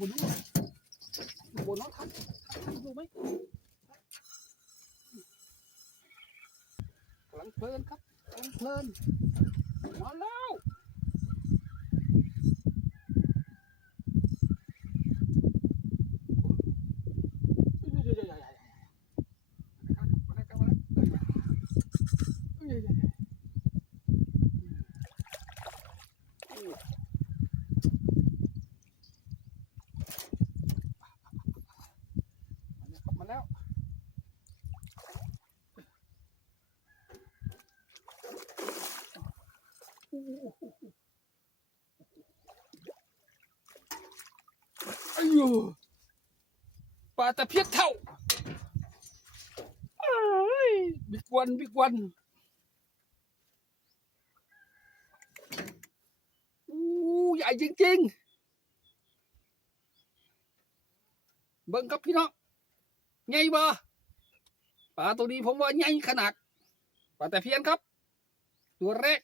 บนนู้นอยู่บนน้องทันอยู่ไหมกำลังเพลินครับกำลังเพลินมาแล้วมาแล้วอายุปลาตะเพียนเท่าบิ๊กวันบิ๊กวันใหญ่จริงๆเบิ่งครับพี่น้องใหญ่บ่ปลาตัวนี้ผมว่าใหญ่ขนาดปลาตะเพียนครับตัวแรก